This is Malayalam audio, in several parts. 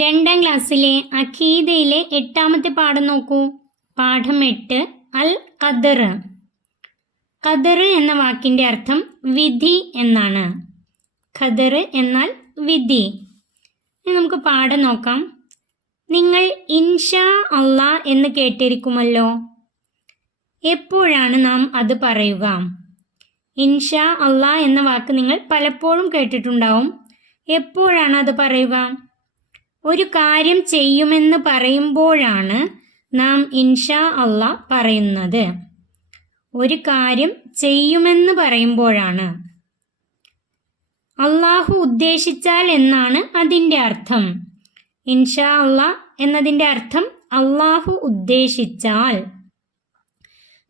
2ാം ക്ലാസ്സിലെ അഖീദയിലെ 8ാമത്തെ പാഠം നോക്കൂ. പാഠം 8 അൽ ഖദർ. ഖദർ എന്ന വാക്കിന്റെ അർത്ഥം വിധി എന്നാണ്. ഖദർ എന്നാൽ വിധി. ഇനി നമുക്ക് പാഠം നോക്കാം. നിങ്ങൾ ഇൻഷാ അല്ലാ എന്ന് കേട്ടിരിക്കുമല്ലോ. എപ്പോഴാണ് നാം അത് പറയുക? ഇൻഷാ അല്ലാ എന്ന വാക്ക് നിങ്ങൾ പലപ്പോഴും കേട്ടിട്ടുണ്ടാവും. എപ്പോഴാണ് അത് പറയുക? ഒരു കാര്യം ചെയ്യുമെന്ന് പറയുമ്പോഴാണ് നാം ഇൻഷാ അല്ലാ പറയുന്നത്. ഒരു കാര്യം ചെയ്യുമെന്ന് പറയുമ്പോഴാണ്. അള്ളാഹു ഉദ്ദേശിച്ചാൽ എന്നാണ് അതിൻ്റെ അർത്ഥം. ഇൻഷാ അല്ലാ എന്നതിൻ്റെ അർത്ഥം അള്ളാഹു ഉദ്ദേശിച്ചാൽ.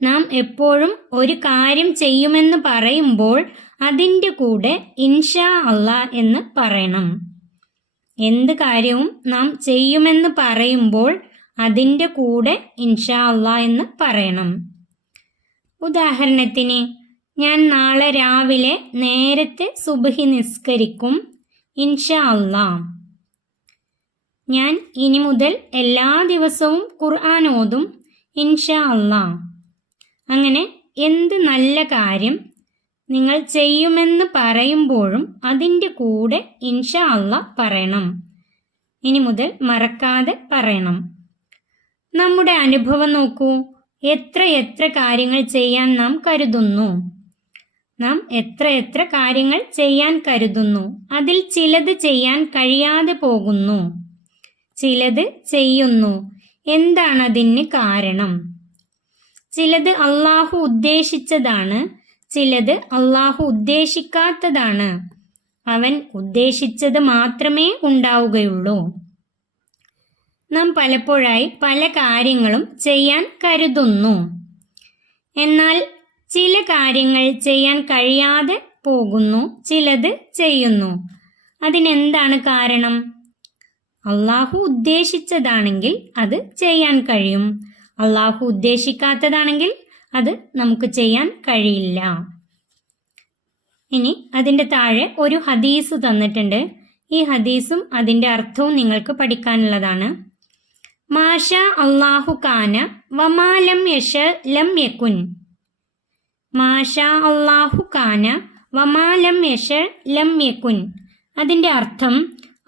നാം എപ്പോഴും ഒരു കാര്യം ചെയ്യുമെന്ന് പറയുമ്പോൾ അതിൻ്റെ കൂടെ ഇൻഷാ അല്ലാ എന്ന് പറയണം. എന്ത് കാര്യവും നാം ചെയ്യുമെന്ന് പറയുമ്പോൾ അതിൻ്റെ കൂടെ ഇൻഷാ അല്ലാ എന്ന് പറയണം. ഉദാഹരണത്തിന്, ഞാൻ നാളെ രാവിലെ നേരത്തെ സുബ്ഹി നിസ്കരിക്കും ഇൻഷാ അല്ലാ. ഞാൻ ഇനി മുതൽ എല്ലാ ദിവസവും ഖുർആൻ ഓതും ഇൻഷാ അല്ലാ. അങ്ങനെ എന്ത് നല്ല കാര്യം നിങ്ങൾ ചെയ്യുമെന്ന് പറയുമ്പോഴും അതിൻ്റെ കൂടെ ഇൻഷാ അല്ലാ പറയണം. ഇനി മുതൽ മറക്കാതെ പറയണം. നമ്മുടെ അനുഭവം നോക്കൂ. എത്ര കാര്യങ്ങൾ ചെയ്യാൻ നാം കരുതുന്നു. നാം എത്ര കാര്യങ്ങൾ ചെയ്യാൻ കരുതുന്നു. അതിൽ ചിലത് ചെയ്യാൻ കഴിയാതെ പോകുന്നു, ചിലത് ചെയ്യുന്നു. എന്താണതിന് കാരണം? ചിലത് അള്ളാഹു ഉദ്ദേശിച്ചതാണ്, ചിലത് അള്ളാഹു ഉദ്ദേശിക്കാത്തതാണ്. അവൻ ഉദ്ദേശിച്ചത് മാത്രമേ ഉണ്ടാവുകയുള്ളൂ. നാം പലപ്പോഴായി പല കാര്യങ്ങളും ചെയ്യാൻ കരുതുന്നു. എന്നാൽ ചില കാര്യങ്ങൾ ചെയ്യാൻ കഴിയാതെ പോകുന്നു, ചിലത് ചെയ്യുന്നു. അതിനെന്താണ് കാരണം? അള്ളാഹു ഉദ്ദേശിച്ചതാണെങ്കിൽ അത് ചെയ്യാൻ കഴിയും. അള്ളാഹു ഉദ്ദേശിക്കാത്തതാണെങ്കിൽ അത് നമുക്ക് ചെയ്യാൻ കഴിയില്ല. ഇനി അതിൻ്റെ താഴെ ഒരു ഹദീസ് തന്നിട്ടുണ്ട്. ഈ ഹദീസും അതിൻ്റെ അർത്ഥവും നിങ്ങൾക്ക് പഠിക്കാനുള്ളതാണ്. മാഷാ അല്ലാഹു കാന വമാ ലം യശ ലം യകുൻ. മാഷാ അല്ലാഹു കാന വമാ ലം യശ ലം യകുൻ. അതിൻ്റെ അർത്ഥം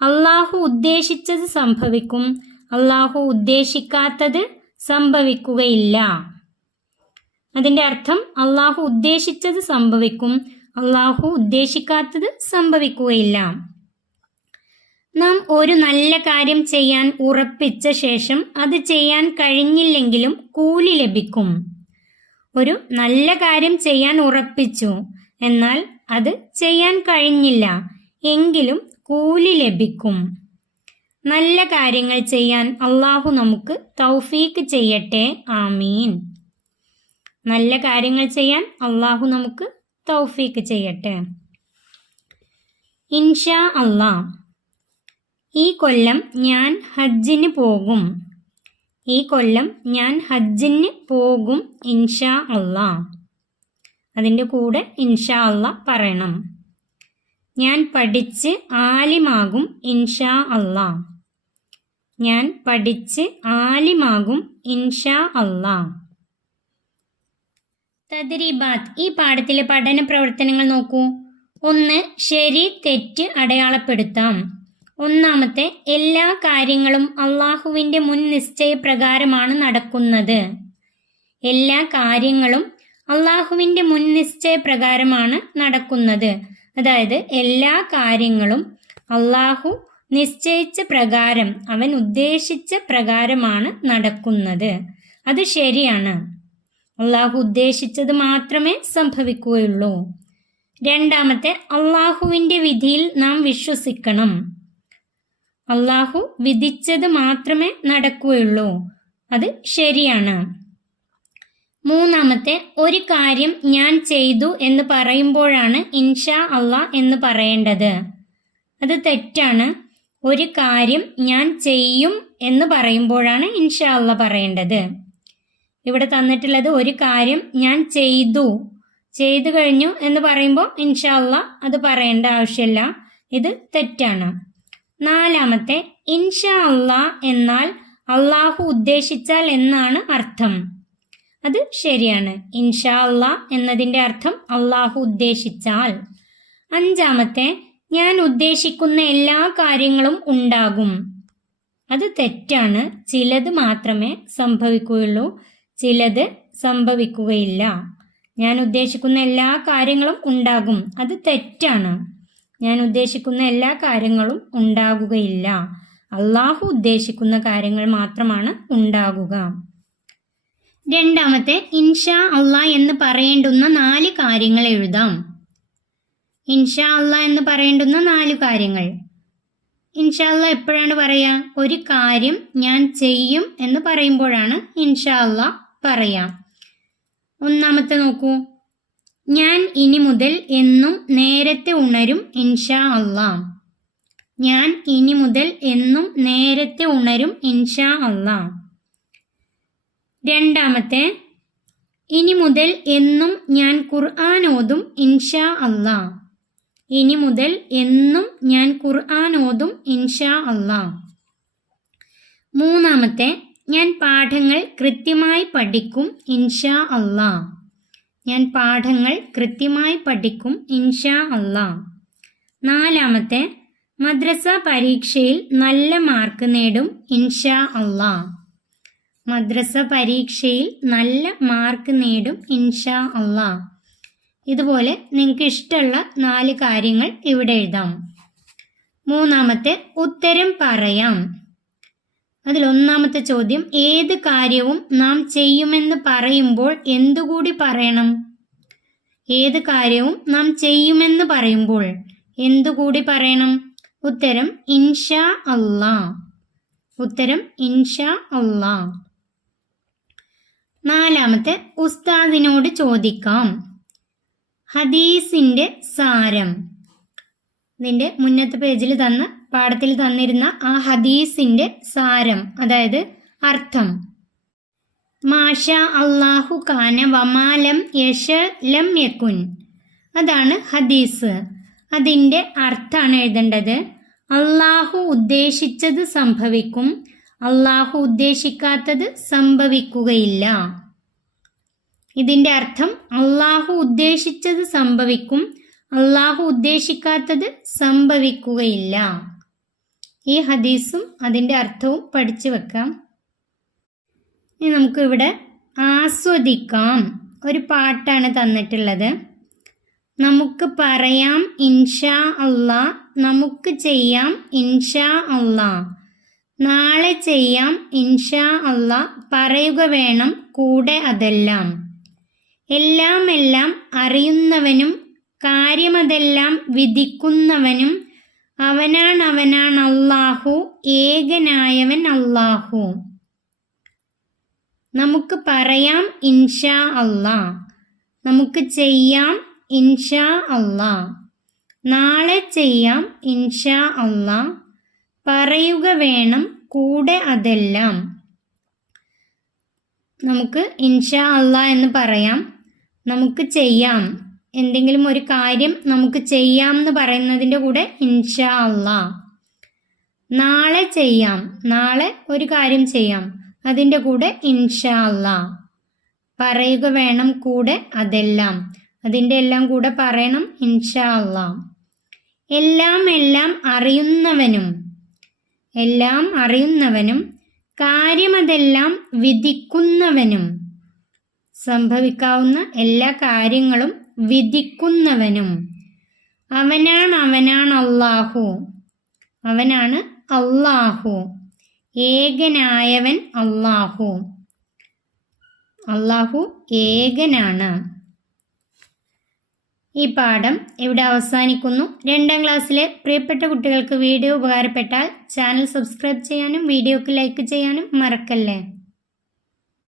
അള്ളാഹു ഉദ്ദേശിച്ചത് സംഭവിക്കും, അള്ളാഹു ഉദ്ദേശിക്കാത്തത് സംഭവിക്കുകയില്ല. അതിൻ്റെ അർത്ഥം അള്ളാഹു ഉദ്ദേശിച്ചത് സംഭവിക്കും, അള്ളാഹു ഉദ്ദേശിക്കാത്തത് സംഭവിക്കുകയില്ല. നാം ഒരു നല്ല കാര്യം ചെയ്യാൻ ഉറപ്പിച്ച ശേഷം അത് ചെയ്യാൻ കഴിഞ്ഞില്ലെങ്കിലും കൂലി ലഭിക്കും. ഒരു നല്ല കാര്യം ചെയ്യാൻ ഉറപ്പിച്ചു, എന്നാൽ അത് ചെയ്യാൻ കഴിഞ്ഞില്ല എങ്കിലും കൂലി ലഭിക്കും. നല്ല കാര്യങ്ങൾ ചെയ്യാൻ അള്ളാഹു നമുക്ക് തൗഫീക്ക് ചെയ്യട്ടെ. ആമീൻ. നല്ല കാര്യങ്ങൾ ചെയ്യാൻ അള്ളാഹു നമുക്ക് തൗഫീക്ക് ചെയ്യട്ടെ. ഇൻഷാ അല്ലാ. ഈ കൊല്ലം ഞാൻ ഹജ്ജിന് പോകും. ഈ കൊല്ലം ഞാൻ ഹജ്ജിന് പോകും ഇൻഷാ അല്ലാ. അതിൻ്റെ കൂടെ ഇൻഷാ അല്ലാ പറയണം. ഞാൻ പഠിച്ച് ആലിമാകും ഇൻഷാ അല്ലാ. ഞാൻ പഠിച്ച് ആലിമാകും ഇൻഷാ അല്ലാ. തദ്രീബാത്ത്. ഈ പാഠത്തിലെ പഠന പ്രവർത്തനങ്ങൾ നോക്കൂ. 1. ശരി തെറ്റ് അടയാളപ്പെടുത്താം. ഒന്നാമത്തെ, എല്ലാ കാര്യങ്ങളും അള്ളാഹുവിൻ്റെ മുൻ നിശ്ചയപ്രകാരമാണ് നടക്കുന്നത്. എല്ലാ കാര്യങ്ങളും അള്ളാഹുവിൻ്റെ മുൻ നിശ്ചയപ്രകാരമാണ് നടക്കുന്നത്. അതായത് എല്ലാ കാര്യങ്ങളും അള്ളാഹു നിശ്ചയിച്ച പ്രകാരം, അവൻ ഉദ്ദേശിച്ച പ്രകാരമാണ് നടക്കുന്നത്. അത് ശരിയാണ്. അള്ളാഹു ഉദ്ദേശിച്ചത് മാത്രമേ സംഭവിക്കുകയുള്ളൂ. രണ്ടാമത്തെ, അള്ളാഹുവിൻ്റെ വിധിയിൽ നാം വിശ്വസിക്കണം. അള്ളാഹു വിധിച്ചത് മാത്രമേ നടക്കുകയുള്ളൂ. അത് ശരിയാണ്. മൂന്നാമത്തെ, ഒരു കാര്യം ഞാൻ ചെയ്തു എന്ന് പറയുമ്പോഴാണ് ഇൻഷാ അല്ലാ എന്ന് പറയേണ്ടത്. അത് തെറ്റാണ്. ഒരു കാര്യം ഞാൻ ചെയ്യും എന്ന് പറയുമ്പോഴാണ് ഇൻഷാ അല്ലാ പറയേണ്ടത്. ഇവിടെ തന്നിട്ടുള്ളത് ഒരു കാര്യം ഞാൻ ചെയ്തു കഴിഞ്ഞു എന്ന് പറയുമ്പോൾ ഇൻഷാ അല്ലാ അത് പറയേണ്ട ആവശ്യമില്ല. ഇത് തെറ്റാണ്. നാലാമത്തെ ഇൻഷാ അള്ളാ എന്നാൽ അള്ളാഹു ഉദ്ദേശിച്ചാൽ എന്നാണ് അർത്ഥം. അത് ശരിയാണ്. ഇൻഷാ അള്ളാ എന്നതിൻ്റെ അർത്ഥം അള്ളാഹു ഉദ്ദേശിച്ചാൽ. അഞ്ചാമത്തെ ഞാൻ ഉദ്ദേശിക്കുന്ന എല്ലാ കാര്യങ്ങളും ഉണ്ടാകും. അത് തെറ്റാണ്. ചിലത് മാത്രമേ സംഭവിക്കുകയുള്ളൂ, ചിലത് സംഭവിക്കുകയില്ല. ഞാൻ ഉദ്ദേശിക്കുന്ന എല്ലാ കാര്യങ്ങളും ഉണ്ടാകും. അത് തെറ്റാണ്. ഞാൻ ഉദ്ദേശിക്കുന്ന എല്ലാ കാര്യങ്ങളും ഉണ്ടാകുകയില്ല. അള്ളാഹു ഉദ്ദേശിക്കുന്ന കാര്യങ്ങൾ മാത്രമാണ് ഉണ്ടാകുക. രണ്ടാമത്തെ ഇൻഷാ അള്ളാ എന്ന് പറയേണ്ടുന്ന 4 കാര്യങ്ങൾ എഴുതാം. ഇൻഷാ അള്ളാ എന്ന് പറയേണ്ടുന്ന 4 കാര്യങ്ങൾ. ഇൻഷാ അള്ളാ എപ്പോഴാണ് പറയുക? ഒരു കാര്യം ഞാൻ ചെയ്യും എന്ന് പറയുമ്പോഴാണ് ഇൻഷാ അള്ളാ പറയാം. ഒന്നാമത്തെ നോക്കൂ. ഞാൻ ഇനി മുതൽ എന്നും നേരത്തെ ഉണരും ഇൻഷാ അള്ളാ. ഞാൻ ഇനി മുതൽ എന്നും നേരത്തെ ഉണരും ഇൻഷാ അള്ളാ. രണ്ടാമത്തെ ഇനി മുതൽ എന്നും ഞാൻ ഖുർആൻ ഓതും ഇൻഷാ അള്ളാ. ഇനി മുതൽ എന്നും ഞാൻ ഖുർആൻ ഓതും ഇൻഷാ അള്ളാ. മൂന്നാമത്തെ ഞാൻ പാഠങ്ങൾ കൃത്യമായി പഠിക്കും ഇൻഷാ അള്ളാ. ഞാൻ പാഠങ്ങൾ കൃത്യമായി പഠിക്കും ഇൻഷാ അള്ളാ. നാലാമത്തെ മദ്രസ പരീക്ഷയിൽ നല്ല മാർക്ക് നേടും ഇൻഷാ അള്ളാ. മദ്രസ പരീക്ഷയിൽ നല്ല മാർക്ക് നേടും ഇൻഷാ അള്ളാ. ഇതുപോലെ നിങ്ങൾക്ക് ഇഷ്ടമുള്ള 4 കാര്യങ്ങൾ ഇവിടെ എഴുതാം. മൂന്നാമത്തെ ഉത്തരം പറയാം. അതിലൊന്നാമത്തെ ചോദ്യം, ഏത് കാര്യവും നാം ചെയ്യുമെന്ന് പറയുമ്പോൾ എന്തുകൂടി പറയണം? ഏത് കാര്യവും നാം ചെയ്യുമെന്ന് പറയുമ്പോൾ എന്തുകൂടി പറയണം? ഉത്തരം ഇൻഷാ അള്ളാ. ഉത്തരം ഇൻഷാ അള്ളാ. നാലാമത്തെ ഉസ്താദിനോട് ചോദിക്കാം. ഹദീസിന്റെ സാരം. ഇതിന്റെ മുന്നത്തെ പേജിൽ പാഠത്തിൽ തന്നിരുന്ന ആ ഹദീസിന്റെ സാരം, അതായത് അർത്ഥം. മാഷാ അല്ലാഹു കാന വമാലം യശ ലം യകുൻ. അതാണ് ഹദീസ്. അതിന്റെ അർത്ഥാണ് എഴുതേണ്ടത്. അള്ളാഹു ഉദ്ദേശിച്ചത് സംഭവിക്കും, അള്ളാഹു ഉദ്ദേശിക്കാത്തത് സംഭവിക്കുകയില്ല. ഇതിന്റെ അർത്ഥം അള്ളാഹു ഉദ്ദേശിച്ചത് സംഭവിക്കും, അള്ളാഹു ഉദ്ദേശിക്കാത്തത് സംഭവിക്കുകയില്ല. ഈ ഹദീസും അതിൻ്റെ അർത്ഥവും പഠിച്ചു വെക്കാം. ഇനി നമുക്കിവിടെ ആസ്വദിക്കാം. ഒരു പാട്ടാണ് തന്നിട്ടുള്ളത്. നമുക്ക് പറയാം ഇൻഷാ അള്ളാ, നമുക്ക് ചെയ്യാം ഇൻഷാ അള്ളാ, നാളെ ചെയ്യാം ഇൻഷാ അള്ളാ, പറയുക വേണം കൂടെ അതെല്ലാം. എല്ലാം എല്ലാം അറിയുന്നവനും കാര്യമതെല്ലാം വിധിക്കുന്നവനും അവനാണ് അല്ലാഹു, ഏകനായവൻ അല്ലാഹു. നമുക്ക് പറയാം ഇൻഷാ അള്ളാ, നമുക്ക് ചെയ്യാം ഇൻഷാ അള്ളാ, നാളെ ചെയ്യാം ഇൻഷാ അള്ളാ, പറയുക വേണം കൂടെ അതെല്ലാം. നമുക്ക് ഇൻഷാ അള്ളാ എന്ന് പറയാം. നമുക്ക് ചെയ്യാം, എന്തെങ്കിലും ഒരു കാര്യം നമുക്ക് ചെയ്യാം എന്ന് പറയുന്നതിൻ്റെ കൂടെ ഇൻഷാ അള്ളാ. നാളെ ചെയ്യാം, നാളെ ഒരു കാര്യം ചെയ്യാം, അതിൻ്റെ കൂടെ ഇൻഷാ അള്ളാ. പറയുക വേണം കൂടെ അതെല്ലാം, അതിൻ്റെ എല്ലാം കൂടെ പറയണം ഇൻഷാ അള്ളാ. എല്ലാം എല്ലാം അറിയുന്നവനും, എല്ലാം അറിയുന്നവനും കാര്യമതെല്ലാം വിധിക്കുന്നവനും, സംഭവിക്കാവുന്ന എല്ലാ കാര്യങ്ങളും വിധിക്കുന്നവനും അവനാണ് അല്ലാഹു, അവനാണ് അല്ലാഹു, ഏകനായവൻ അല്ലാഹു. അല്ലാഹു ഏകനാണ്. ഈ പാഠം ഇവിടെ അവസാനിക്കുന്നു. 2ാം ക്ലാസ്സിലെ പ്രിയപ്പെട്ട കുട്ടികൾക്ക് വീഡിയോ ഉപകാരപ്പെട്ടാൽ ചാനൽ സബ്സ്ക്രൈബ് ചെയ്യാനും വീഡിയോക്ക് ലൈക്ക് ചെയ്യാനും മറക്കല്ലേ.